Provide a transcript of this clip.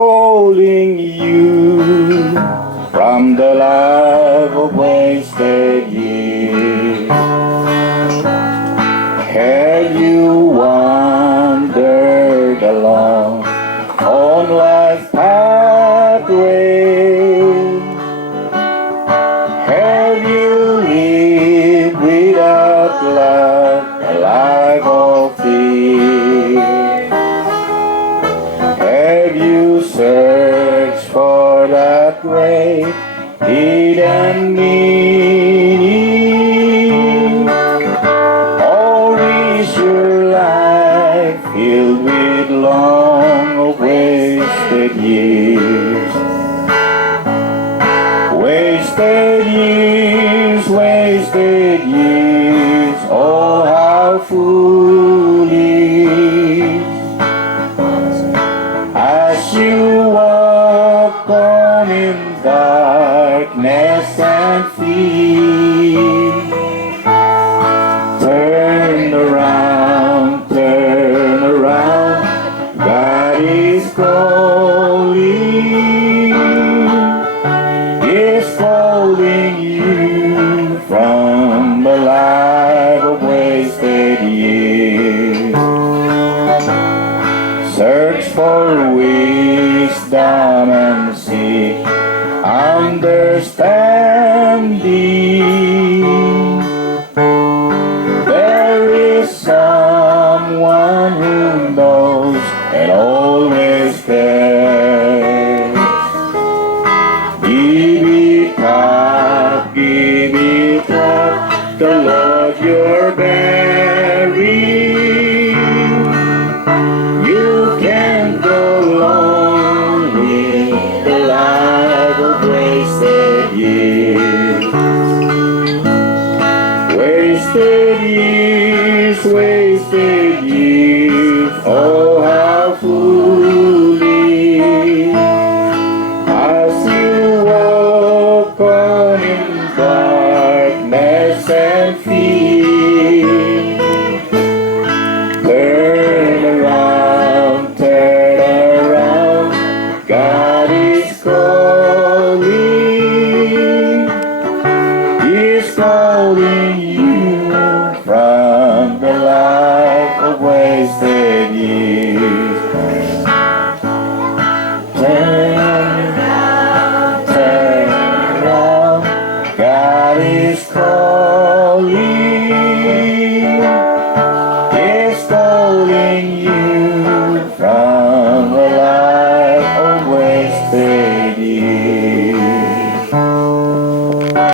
calling you from the life of wasted years. Have you wandered along on life's pathway? Have you lived without love, a life of fear? Have you searched for that great hidden meaning? Or is your life filled with long wasted years? Wasted years, wasted years, oh how foolish. As you walk on in darkness and fear, turn around, God is calling you from a life of wasted years. Search for wisdom and seek understanding.